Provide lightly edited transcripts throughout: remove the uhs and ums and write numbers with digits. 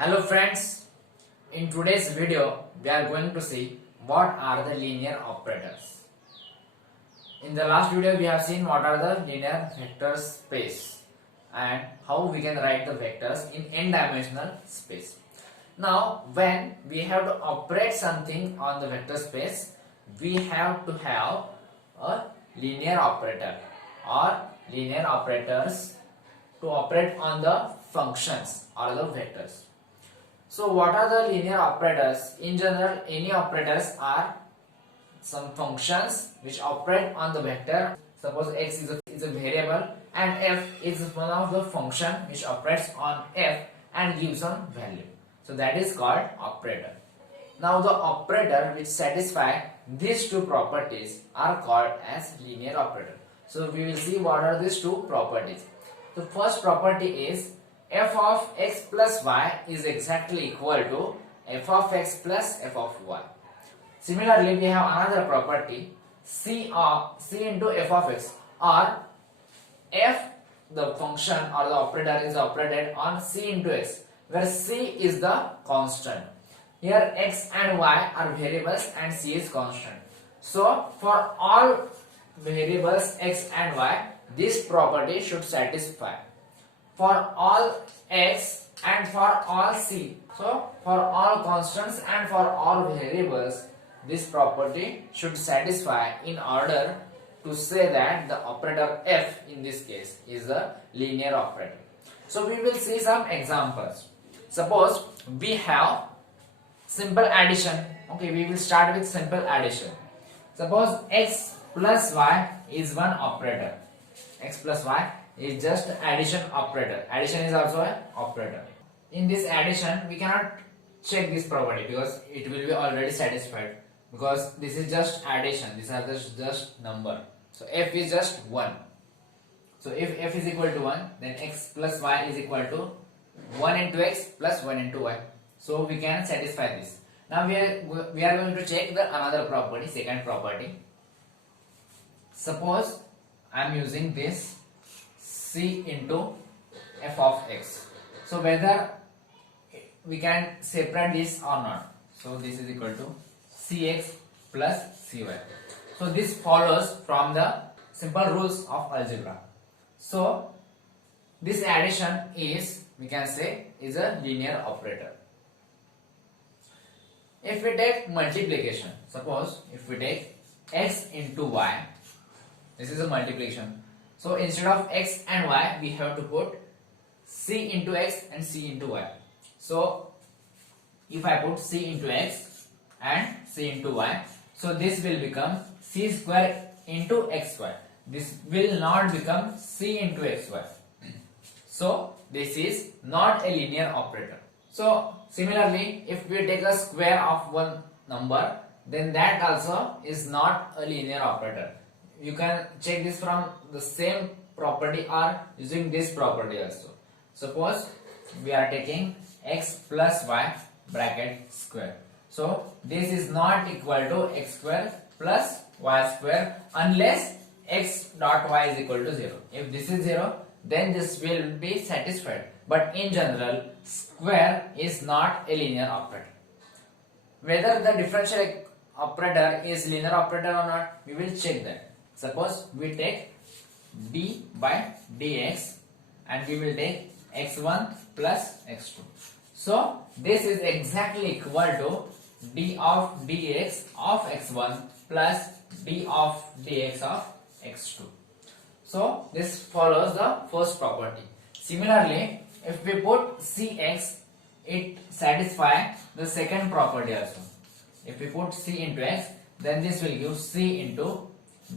Hello friends, in today's video we are going to see what are the linear operators. In the last video we have seen what are the linear vector space and how we can write the vectors in n-dimensional space. Now when we have to operate something on the vector space, we have to have a linear operator or linear operators to operate on the functions or the vectors. So what are the linear operators? In general, any operators are some functions which operate on the vector. Suppose x is a variable and f is one of the function which operates on f and gives some value. So that is called operator. Now the operator which satisfy these two properties are called as linear operator. So we will see what are these two properties. The first property is f of x plus y is exactly equal to f of x plus f of y. Similarly, we have another property c into f of x, or f the function or the operator is operated on c into x, where c is the constant. Here x and y are variables and c is constant. So for all variables x and y, this property should satisfy. For all x and for all c, so for all constants and for all variables, this property should satisfy in order to say that the operator f in this case is a linear operator. So we will see some examples. Suppose we have simple addition. Okay, we will start with simple addition. Suppose x plus y is one operator. X plus y is just addition operator. Addition is also an operator. In this addition, we cannot check this property because it will be already satisfied, because this is just addition. These are just number. So f is just 1. So if f is equal to 1, then x plus y is equal to 1 into x plus 1 into y. So we can satisfy this. Now we are going to check the another property, second property. Suppose I am using this c into f of x. So whether we can separate this or not. So this is equal to cx plus cy. So this follows from the simple rules of algebra. So this addition is, we can say, is a linear operator. If we take multiplication, suppose if we take x into y, this is a multiplication. So instead of x and y, we have to put c into x and c into y. So if I put c into x and c into y, so this will become c square into xy. This will not become c into xy. So this is not a linear operator. So similarly, if we take a square of one number, then that also is not a linear operator. You can check this from the same property or using this property also. Suppose we are taking x plus y bracket square. So this is not equal to x square plus y square unless x dot y is equal to 0. If this is 0, then this will be satisfied. But in general, square is not a linear operator. Whether the differential operator is linear operator or not, we will check that. Suppose we take d by dx and we will take x1 plus x2. So this is exactly equal to d of dx of x1 plus d of dx of x2. So this follows the first property. Similarly, if we put cx, it satisfies the second property also. If we put c into x, then this will give c into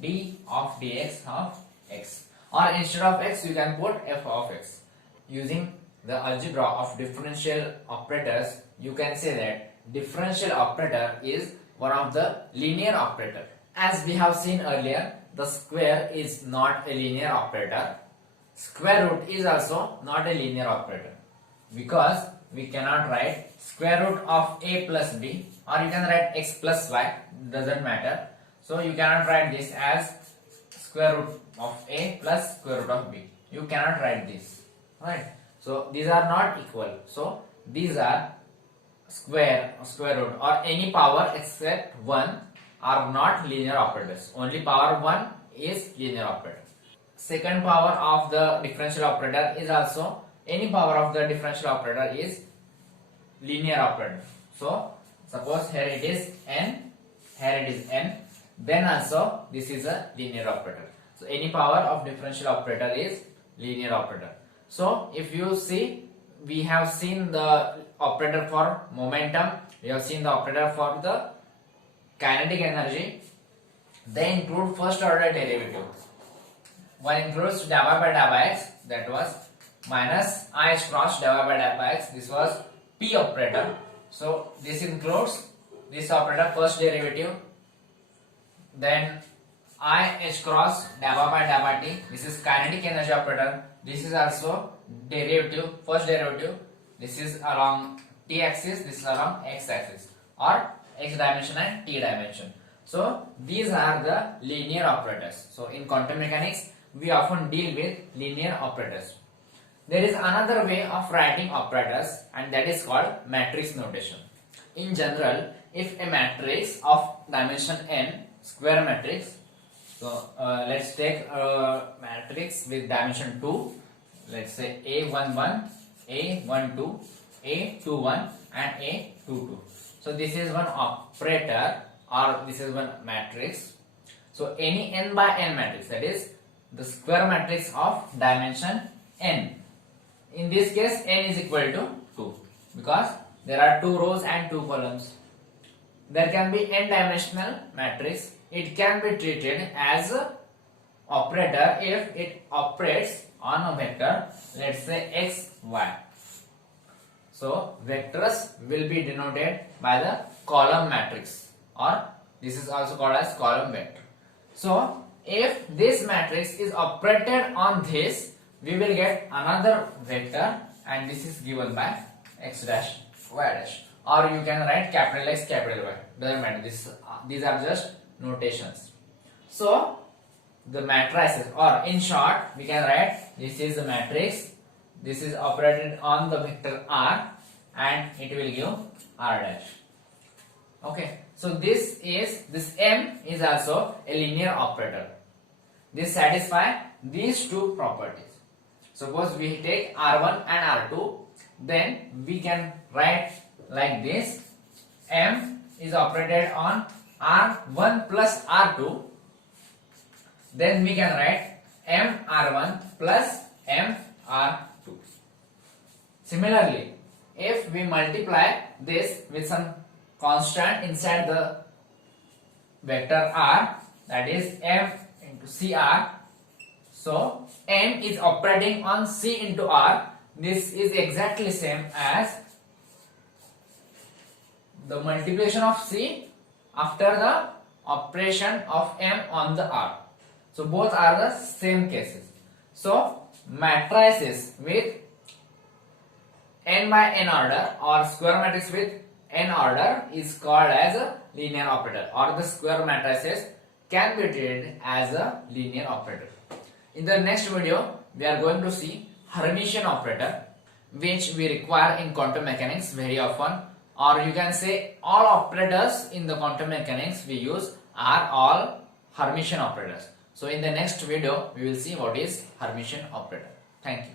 d of dx of x, or instead of x you can put f of x. Using the algebra of differential operators, you can say that differential operator is one of the linear operator. As we have seen earlier, the square is not a linear operator. Square root is also not a linear operator, because we cannot write square root of a plus b, or you can write x plus y, doesn't matter. So you cannot write this as square root of a plus square root of b. You cannot write this, right? So these are not equal. So these are square root or any power except 1 are not linear operators. Only power 1 is linear operator. Second power of the differential operator is also any power of the differential operator is linear operator. So suppose here it is n, here it is n, then also this is a linear operator. So any power of differential operator is linear operator. So if you see, we have seen the operator for momentum, we have seen the operator for the kinetic energy. They include first order derivative. One includes dy by dy x, that was minus I cross dy by dy x, this was p operator. So this includes this operator first derivative, then I h cross dy by dy t, this is kinetic energy operator. This is also derivative, first derivative. This is along t axis, this is along x axis, or x dimension and t dimension. So these are the linear operators. So in quantum mechanics, we often deal with linear operators. There is another way of writing operators, and that is called matrix notation. In general, if a matrix of dimension n, square matrix, so let's take a matrix with dimension 2, let's say A11, A12, A21 and A22. So this is one operator, or this is one matrix. So any n by n matrix, that is the square matrix of dimension n. In this case, n is equal to 2 because there are 2 rows and 2 columns. There can be n dimensional matrix. It can be treated as an operator if it operates on a vector, let's say x, y. So vectors will be denoted by the column matrix, or this is also called as column vector. So if this matrix is operated on this, we will get another vector, and this is given by x dash, y dash, or you can write capital X, capital Y, doesn't matter. These are just notations. So the matrices, or in short, we can write this is the matrix, this is operated on the vector r, and it will give r dash. Okay, so this m is also a linear operator. This satisfies these two properties. Suppose we take r1 and r2, then we can write like this: m is operated on r1 plus r2. Then we can write m r1 plus m r2. Similarly, if we multiply this with some constant inside the vector r, that is m into cr, so m is operating on c into r. This is exactly same as the multiplication of c after the operation of m on the r. So both are the same cases. So matrices with n by n order, or square matrix with n order, is called as a linear operator, or the square matrices can be treated as a linear operator. In the next video, we are going to see Hermitian operator, which we require in quantum mechanics very often, or you can say all operators in the quantum mechanics we use are all Hermitian operators. So in the next video, we will see what is Hermitian operator. Thank you.